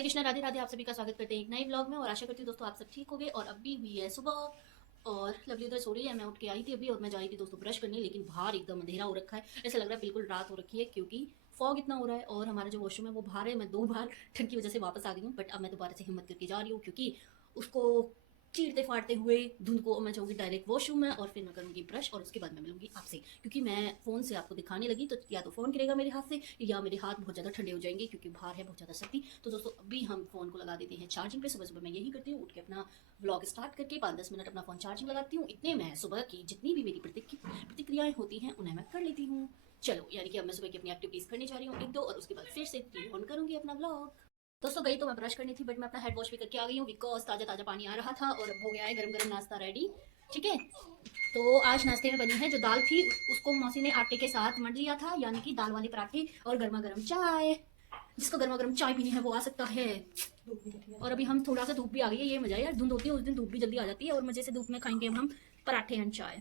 हरे कृष्णा, राधे राधे। आप सभी का स्वागत करते हैं एक नए व्लॉग में और आशा करती हूँ दोस्तों आप सब ठीक होंगे। और अभी हुई है सुबह और लवली उधर सो रही है। मैं उठ के आई थी अभी और मैं जा रही थी दोस्तों ब्रश करने, लेकिन बाहर एकदम अंधेरा हो रखा है। ऐसा लग रहा है बिल्कुल रात हो रखी है क्योंकि फॉग इतना हो रहा है और हमारा जो वॉशरूम है वो बाहर है। मैं 2 बार ठंड की वजह से वापस आ गई हूँ, बट अब मैं दोबारा से हिम्मत करके जा रही हूँ क्योंकि उसको चीरते फाड़ते हुए धुंध को मैं जाऊँगी डायरेक्ट वॉशरूम में और फिर मैं करूँगी ब्रश और उसके बाद मैं मिलूंगी आपसे। क्योंकि मैं फ़ोन से आपको दिखाने लगी तो या तो फ़ोन गिरेगा मेरे हाथ से या मेरे हाथ बहुत ज़्यादा ठंडे हो जाएंगे क्योंकि बाहर है बहुत ज़्यादा सर्दी। तो दोस्तों अभी हम फ़ोन को लगा देते हैं चार्जिंग पे। सुबह सुबह मैं यही करती हूँ, उठ के अपना व्लॉग स्टार्ट करके 5-10 मिनट अपना फ़ोन चार्जिंग लगाती हूँ। इतने में सुबह की जितनी भी मेरी प्रतिक्रियाएँ होती हैं उन्हें मैं कर लेती हूँ। चलो यानी कि अब मैं सुबह की अपनी एक्टिविटीज़ करने जा रही हूँ 1-2 और उसके बाद फिर से ऑन करूँगी अपना व्लॉग। दोस्तों गई तो मैं ब्रश करनी थी, बट मैं अपना हेड वॉश भी करके आ गई हूँ बिकॉज ताज़ा ताज़ा पानी आ रहा था और अब हो गया है गरम गरम नाश्ता रेडी। ठीक है, तो आज नाश्ते में बनी है जो दाल थी उसको मौसी ने आटे के साथ मढ़ लिया था, यानी कि दाल वाले पराठे और गर्मा गर्म चाय। जिसको गर्मा गर्म चाय पीनी है वो आ सकता है। और अभी हम थोड़ा सा धूप भी आ गई है, ये मजा है यार। धुंध होती है उस दिन धूप भी जल्दी आ जाती है और मजे से धूप में खाएंगे अब हम पराठे एंड चाय।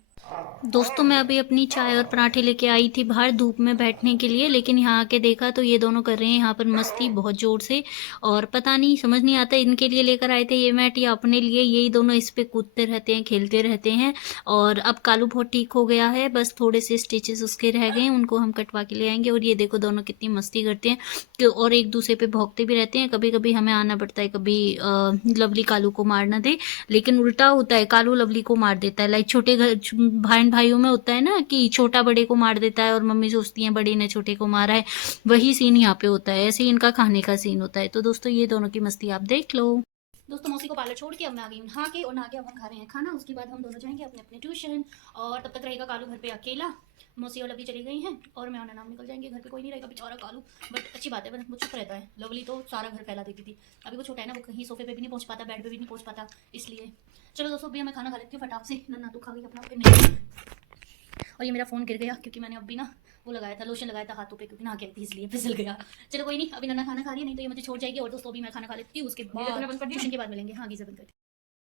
दोस्तों मैं अभी अपनी चाय और पराठे लेके आई थी बाहर धूप में बैठने के लिए, लेकिन यहाँ आके देखा तो ये दोनों कर रहे हैं यहाँ पर मस्ती बहुत ज़ोर से। और पता नहीं समझ नहीं आता इनके लिए लेकर आए थे ये मैट या अपने लिए, यही दोनों इस पे कूदते रहते हैं खेलते रहते हैं। और अब कालू बहुत ठीक हो गया है, बस थोड़े से स्टिचेस उसके रह गए हैं, उनको हम कटवा के ले आएंगे। और ये देखो दोनों कितनी मस्ती करते हैं और एक दूसरे पे भौंकते भी रहते हैं। कभी कभी हमें आना पड़ता है, कभी लवली कालू को मार ना दे, लेकिन उल्टा होता है, कालू लवली को मार देता है। लाइक छोटे घर बहन भाइयों में होता है ना कि छोटा बड़े को मार देता है और मम्मी सोचती है बड़े ने छोटे को मारा है, वही सीन यहाँ पे होता है। ऐसे ही इनका खाने का सीन होता है। तो दोस्तों ये दोनों की मस्ती आप देख लो। दोस्तों मौसी को पार्लर छोड़ के अब मैं आ गई नहा के, और नहा के अब हम खा रहे हैं खाना। उसके बाद हम दोनों जाएंगे अपने अपने ट्यूशन और तब तक रहेगा कालू घर पे अकेला। मौसी और लवली चली गई हैं और मैं और नाम निकल जाएंगे। घर पे कोई नहीं रहेगा बेचारा कालू, बट अच्छी बात है वो चुप रहता है। लवली तो सारा घर फैला देती थी, अभी वो छोटा है ना, वो कहीं सोफे पे भी नहीं पहुंच पाता, बेड पे भी नहीं पहुंच पाता, इसलिए। चलो दोस्तों अभी मैं खाना खा लेती हूँ फटाक से। नन्ना तो खा गई अपना, फिर नहीं। और ये मेरा फ़ोन गिर गया क्योंकि मैंने अभी ना वो लगाया था, लोशन लगाया था हाथों पे क्योंकि नहा के आई थी इसलिए फिसल गया। चलो कोई नहीं, अभी नन्ना खाना खा रही है, नहीं तो ये मुझे छोड़ जाएगी। और दोस्तों अभी मैं खाना खा लेती हूँ, उसके बाद ट्यूशन के बाद मिलेंगे। हाँ गीज़र बंद कर।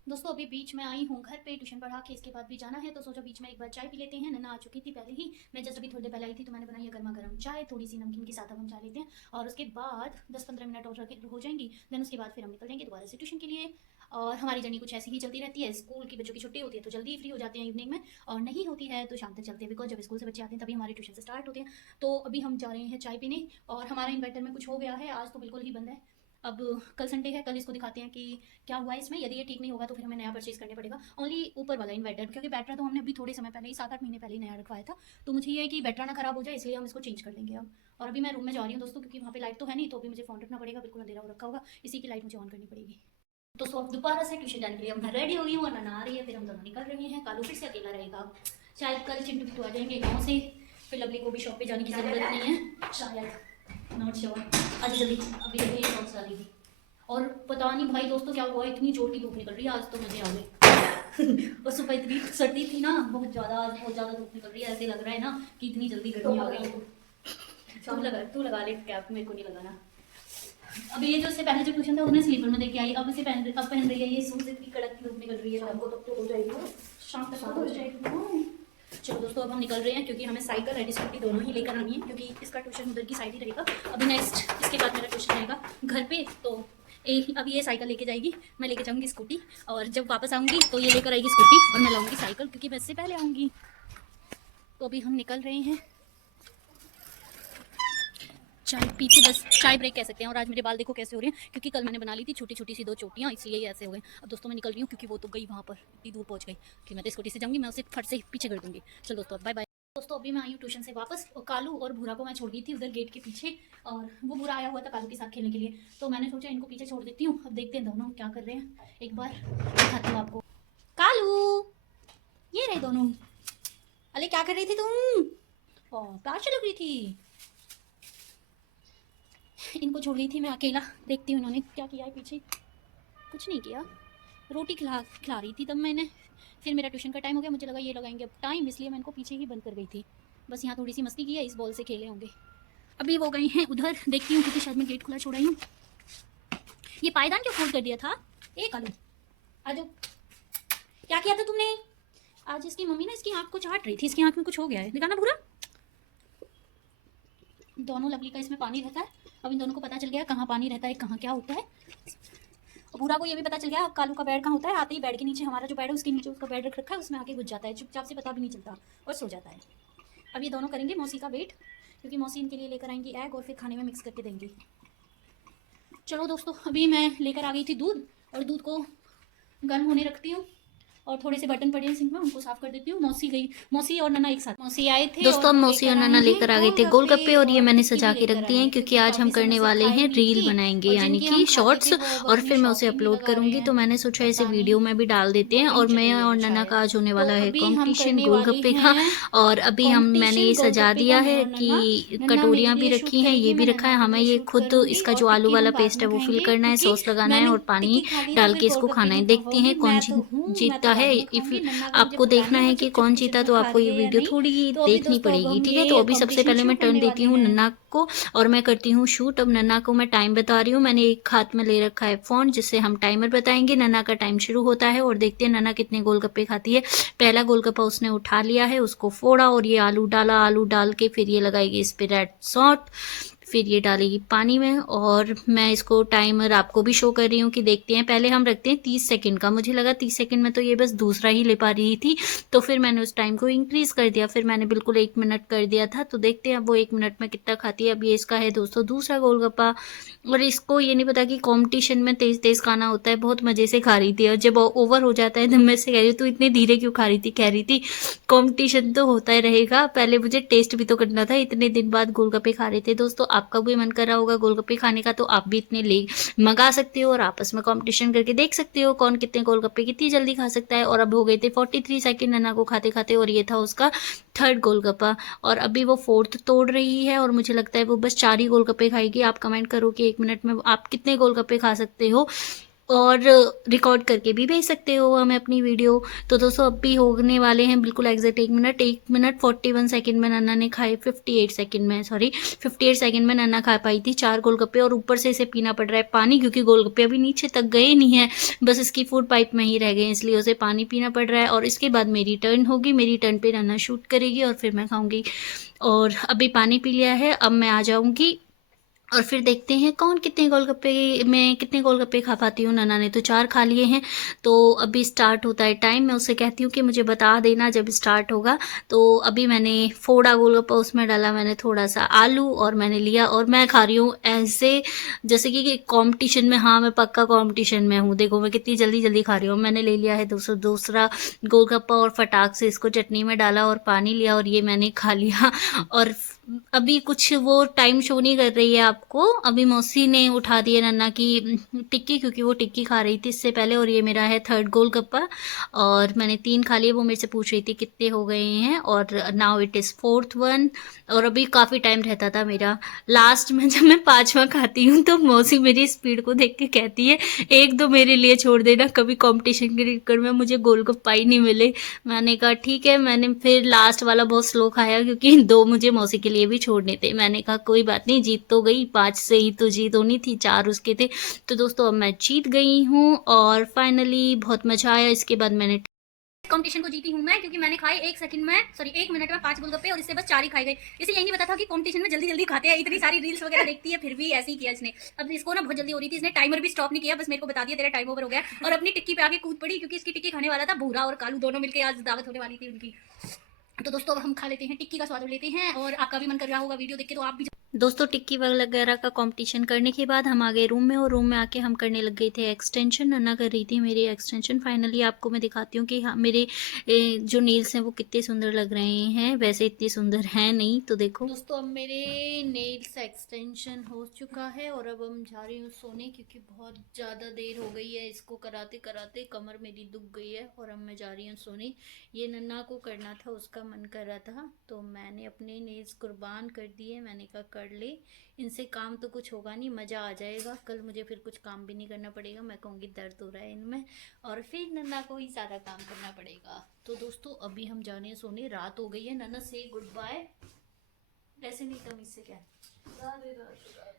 दोस्तों अभी बीच में आई हूँ घर पे ट्यूशन पढ़ा के, इसके बाद भी जाना है तो सोचा बीच में एक बार चाय पी लेते हैं। नन्ना आ चुकी थी पहले ही, मैं जस्ट अभी थोड़ी देर पहले आई थी तो मैंने बनाई है गर्मा गर्म चाय, थोड़ी सी नमकीन के साथ अब हम चाय लेते हैं। और उसके बाद 10-15 मिनट और हो जाएंगी, देन उसके बाद फिर हम निकल जाएंगे दोबारा से ट्यूशन के लिए। और हमारी जर्नी कुछ ऐसी ही चलती रहती है। स्कूल की बच्चों की छुट्टी होती है तो जल्दी फ्री हो जाते हैं इवनिंग में, और नहीं होती है तो शाम तक चलते हैं, बिकॉज जब स्कूल से बच्चे आते हैं तभी हमारे ट्यूशन से स्टार्ट होते हैं। तो अभी हम जा रहे हैं चाय पीने और हमारा इन्वर्टर में कुछ हो गया है, आज तो बिल्कुल ही बंद है। अब कल संडे है, कल इसको दिखाते हैं कि क्या हुआ है इसमें। यदि ये ठीक नहीं होगा तो फिर हमें नया परचेज करने पड़ेगा, ओनली ऊपर वाला इन्वर्टर, क्योंकि बैटरा तो हमने अभी थोड़े समय पहले ही 7-8 महीने पहले ही नया रखवाया था। तो मुझे ये है कि बैटरा ना खराब हो जाए, इसलिए हम इसको चेंज कर लेंगे अब। और अभी मैं रूम में जा रही हूँ दोस्तों क्योंकि वहाँ पे लाइट तो है नहीं, तो अभी मुझे फोन रखना पड़ेगा, बिल्कुल अंधेरा हो रखा होगा, इसी की लाइट मुझे ऑन करनी पड़ेगी। तो सब दोबारा से ट्यूशन जाने के लिए मैं रेडी हो गई हूँ और नना आ रही है, फिर हम दोनों निकल रहे हैं। कालू फिर से अकेला रहेगा, शायद कल चिंटू पिट्टू आ जाएंगे गाँव से, फिर लवली को भी शॉप पे जाने की ज़रूरत नहीं है शायद, नॉट श्योर। आज जल्दी अभी अभी शॉप डाली थी और पता नहीं भाई दोस्तों क्या हुआ, इतनी जोर की धूप निकल रही है आज तो मजे आ गए। और सुबह इतनी सर्दी थी ना, बहुत ज़्यादा धूप निकल रही है, ऐसे लग रहा है ना कि इतनी जल्दी गर्मी आ गई। तू लगा ले कैप, मेरे को नहीं लगाना। अभी ये जो इससे पहले जो ट्यूशन था उन्हें स्लीपर में देके आई, अब पहन रही है ये शूज, इतनी कड़क की धूप निकल रही है, शाम को तब तो हो जाएगी, शाम तक हो जाएगी। चलो दोस्तों अब हम निकल रहे हैं क्योंकि हमें साइकिल रेडी स्कूटी दोनों ही लेकर आनी है, क्योंकि इसका ट्यूशन उधर की साइड ही रहेगा। अभी नेक्स्ट इसके बाद मेरा ट्यूशन रहेगा घर पे, तो अभी ये साइकिल लेके जाएगी, मैं लेके जाऊंगी स्कूटी, और जब वापस आऊंगी तो ये लेकर आएगी स्कूटी और मैं लाऊंगी साइकिल क्योंकि मैं इससे पहले आऊंगी। तो अभी हम निकल रहे हैं चाय पीते, बस चाय ब्रेक कह सकते हैं। और आज मेरे बाल देखो कैसे हो रहे हैं, क्योंकि कल मैंने बना ली थी छोटी छोटी सी 2 चोटियाँ, इसलिए ये ऐसे हो गए। अब दोस्तों मैं निकल रही हूँ क्योंकि वो तो गई वहाँ पर, इतनी दूर पहुँच गई कि मैं तो स्कूटी से जाऊँगी, मैं उसे फट से पीछे कर दूँगी। चलो दोस्तों बाय बाय। दोस्तों अभी मैं आई हूँ ट्यूशन से वापस, और कालू और भूरा को मैं छोड़ दी थी उधर गेट के पीछे, और वो भूरा आया हुआ था कालू के साथ खेलने के लिए, तो मैंने सोचा इनको पीछे छोड़ देती हूँ। अब देखते हैं दोनों क्या कर रहे हैं, एक बार दिखाती हूँ आपको। कालू, ये रहे दोनों। अरे क्या कर रही थी तुम? प्यार से लग रही थी। इनको छोड़ गई थी मैं अकेला, देखती हूँ इन्होंने क्या किया है पीछे। कुछ नहीं किया, रोटी खिला रही थी तब मैंने, फिर मेरा ट्यूशन का टाइम हो गया, मुझे लगा ये लगाएंगे अब टाइम, इसलिए मैं इनको पीछे ही बंद कर गई थी। बस यहाँ थोड़ी सी मस्ती की है, इस बॉल से खेले होंगे। अभी वो गई हैं उधर, देखती हूँ क्योंकि शायद मैं गेट खुला छोड़ा हूँ। ये पायदान क्यों खोल कर दिया था? एक आलू आ जाओ, क्या किया था तुमने? आज इसकी मम्मी ना इसकी आँख को चाट रही थी, इसकी आँख में कुछ हो गया है, दिखाना पूरा। दोनों लवली का इसमें पानी रहता है अब इन दोनों को पता चल गया कहाँ पानी रहता है, कहाँ क्या होता है। और पूरा को ये भी पता चल गया कालू का बेड कहाँ होता है। आते ही बेड के नीचे, हमारा जो बेड है उसके नीचे उसका बेड रख रखा है, उसमें आके घुस जाता है, चुपचाप से पता भी नहीं चलता और सो जाता है। अब ये दोनों करेंगे मौसी का वेट, क्योंकि मौसी इनके लिए लेकर आएंगी एग और फिर खाने में मिक्स करके देंगी। चलो दोस्तों, अभी मैं लेकर आ गई थी दूध, और दूध को गर्म होने रखती हूँ, और थोड़े से बर्तन पड़े हैं सिंक में, उनको साफ कर देती हूँ। मौसी गई, मौसी और नन्ना एक साथ मौसी आए थे दोस्तों। अब मौसी और नन्ना लेकर आ गए थे गोलगप्पे, और ये मैंने सजा के रख दिए हैं क्योंकि आज हम करने वाले हैं रील बनाएंगे, यानी कि शॉर्ट्स, और फिर मैं उसे अपलोड करूंगी। तो मैंने सोचा इसे वीडियो में भी डाल देते हैं। और मैं और नन्ना का आज होने वाला है कॉम्पिटिशन गोलगप्पे का, और अभी मैंने ये सजा दिया है कि कटोरियाँ भी रखी हैं, ये भी रखा है। हमें ये खुद इसका जो आलू वाला पेस्ट है वो फिल करना है, सॉस लगाना है और पानी डाल के इसको खाना है। देखते हैं कौन जीतता है। इफ आपको देखना है कि कौन जीता तो आपको ये वीडियो थोड़ी देखनी पड़ेगी, ठीक है। तो अभी सबसे पहले मैं टर्न देती हूँ नन्ना को, और मैं करती हूँ शूट। अब नन्ना को मैं टाइम बता रही हूँ, मैंने एक हाथ में ले रखा है फोन जिससे हम टाइमर बताएंगे। नन्ना का टाइम शुरू होता है, और देखते हैं नन्ना कितने गोलगप्पे खाती है। पहला गोलगप्पा उसने उठा लिया है, उसको फोड़ा और ये आलू डाला, आलू डाल के फिर ये लगाएगी इस पे रेड सॉल्ट, फिर ये डालेगी पानी में। और मैं इसको टाइमर आपको भी शो कर रही हूँ कि देखते हैं। पहले हम रखते हैं 30 सेकंड का, मुझे लगा 30 सेकंड में तो ये बस दूसरा ही ले पा रही थी, तो फिर मैंने उस टाइम को इंक्रीज कर दिया, फिर मैंने बिल्कुल 1 मिनट कर दिया था। तो देखते हैं अब वो 1 मिनट में कितना खाती है। अब ये इसका है दोस्तों दूसरा गोलगप्पा, और इसको ये नहीं पता कि कॉम्पिटिशन में तेज तेज खाना होता है। बहुत मजे से खा रही थी, और जब ओवर हो जाता है तो मैं से कह रही हूँ तू इतने धीरे क्यों खा रही थी, कह रही थी कॉम्पिटिशन तो होता ही रहेगा, पहले मुझे टेस्ट भी तो करना था। इतने दिन बाद गोलगप्पे खा रहे थे दोस्तों। आपका भी मन कर रहा होगा गोलगप्पे खाने का, तो आप भी इतने ले मंगा सकते हो और आपस में कंपटीशन करके देख सकते हो कौन कितने गोलगप्पे कितनी जल्दी खा सकता है। और अब हो गए थे 43 सेकंड नन्ना को खाते खाते, और ये था उसका थर्ड गोलगप्पा, और अभी वो फोर्थ तोड़ रही है, और मुझे लगता है वो बस 4 ही गोलगप्पे खाएगी। आप कमेंट करो कि 1 मिनट में आप कितने गोलगप्पे खा सकते हो, और रिकॉर्ड करके भी भेज सकते हो हमें अपनी वीडियो। तो दोस्तों अब भी होने वाले हैं बिल्कुल एग्जैक्ट 1 मिनट 41 सेकंड में नन्ना ने खाए, 58 सेकंड में, सॉरी 58 सेकंड में नन्ना खा पाई थी 4 गोलगप्पे। और ऊपर से इसे पीना पड़ रहा है पानी, क्योंकि गोलगप्पे अभी नीचे तक गए नहीं है, बस इसकी फूड पाइप में ही रह गए, इसलिए उसे पानी पीना पड़ रहा है। और इसके बाद मेरी टर्न होगी, मेरी टर्न पे नन्ना शूट करेगी और फिर मैं खाऊंगी। और अभी पानी पी लिया है, अब मैं आ जाऊंगी और फिर देखते हैं कौन कितने गोलगप्पे मैं कितने गोलगप्पे खा पाती हूँ। नन्ना ने तो 4 खा लिए हैं। तो अभी स्टार्ट होता है टाइम, मैं उससे कहती हूँ कि मुझे बता देना जब स्टार्ट होगा। तो अभी मैंने फोड़ा गोलगप्पा, उसमें डाला मैंने थोड़ा सा आलू, और मैंने लिया और मैं खा रही हूँ ऐसे जैसे कि कॉम्पिटिशन में। हाँ, मैं पक्का कॉम्पिटिशन में हूँ, देखो मैं कितनी जल्दी जल्दी खा रही हूँ। मैंने ले लिया है दूसरा गोलगप्पा, और फटाक से इसको चटनी में डाला और पानी लिया, और ये मैंने खा लिया। और अभी कुछ वो टाइम शो नहीं कर रही है आपको। अभी मौसी ने उठा दिया नन्ना की टिक्की, क्योंकि वो टिक्की खा रही थी इससे पहले। और ये मेरा है थर्ड गोलगप्पा, और मैंने 3 खा लिए। वो मेरे से पूछ रही थी कितने हो गए हैं, और now it is 4th one. और अभी काफ़ी टाइम रहता था मेरा। लास्ट में जब मैं 5वां खाती हूँ तो मौसी मेरी स्पीड को देख के कहती है 1-2 मेरे लिए छोड़ देना, कभी कॉम्पिटिशन के चक्कर में मुझे गोलगप्पा ही नहीं मिले। मैंने कहा ठीक है। मैंने फिर लास्ट वाला बहुत स्लो खाया, क्योंकि 2 मुझे मौसी के लिए भी छोड़ने थे। मैंने कहा कोई बात नहीं, जीत तो गई, 5 से ही तो जीत होनी थी, 4 उसके थे। तो दोस्तों अब मैं जीत गई हूँ, और फाइनली बहुत मजा आया। इसके बाद मैंने कंपटीशन को जीती हूँ मैं, क्योंकि मैंने खाए 1 मिनट में 5 गोलगप्पे, और इससे बस 4 ही खाए गए। इसे यही नहीं पता था कि कंपटीशन में जल्दी जल्दी खाते हैं। इतनी सारी रील्स वगैरह देखती है, फिर भी ऐसे ही किया इसने। अब इसको ना बहुत जल्दी हो रही थी, इसने टाइमर भी स्टॉप नहीं किया, बस मेरे को बता दिया तेरा टाइम ओवर हो गया, और अपनी टिक्की पे आके कूद पड़ी, क्योंकि इसकी टिक्की खाने वाला था भूरा और कालू, दोनों मिलकर आज दावत होने वाली थी उनकी। तो दोस्तों अब हम खा लेते हैं, टिक्की का स्वाद लेते हैं, और आपका भी मन कर रहा होगा वीडियो देख के, तो आप भी। दोस्तों टिक्की वगैरह का कंपटीशन करने के बाद हम आ गए रूम में, और रूम में आके हम करने लग गए थे एक्सटेंशन। नन्ना कर रही थी मेरी एक्सटेंशन। फाइनली आपको मैं दिखाती हूँ कि हाँ, मेरे जो नेल्स हैं वो कितने सुंदर लग रहे हैं। वैसे इतने सुंदर हैं नहीं, तो देखो दोस्तों अब मेरे नेल्स एक्सटेंशन हो चुका है, और अब हम जा रही हूँ सोने, क्योंकि बहुत ज़्यादा देर हो गई है इसको कराते कराते, कमर मेरी दुख गई है, और अब मैं जा रही हूँ सोने। ये नन्ना को करना था, उसका मन कर रहा था, तो मैंने अपने नेल्स कुर्बान कर दिए। मैंने कहा कर ले, इनसे काम तो कुछ होगा नहीं, मज़ा आ जाएगा, कल मुझे फिर कुछ काम भी नहीं करना पड़ेगा। मैं कहूँगी दर्द हो रहा है इनमें, और फिर नन्ना को ही सारा काम करना पड़ेगा। तो दोस्तों अभी हम जाने हैं सोने, रात हो गई है। नन्ना से गुड बाय, वैसे नहीं तमीज से क्या,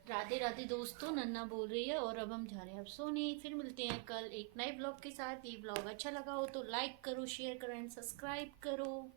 राधे राधे दोस्तों नन्ना बोल रही है। और अब हम जा रहे हैं अब सोने, फिर मिलते हैं कल एक नए ब्लॉग के साथ। ये ब्लॉग अच्छा लगा हो तो लाइक करो, शेयर करो एंड सब्सक्राइब करो।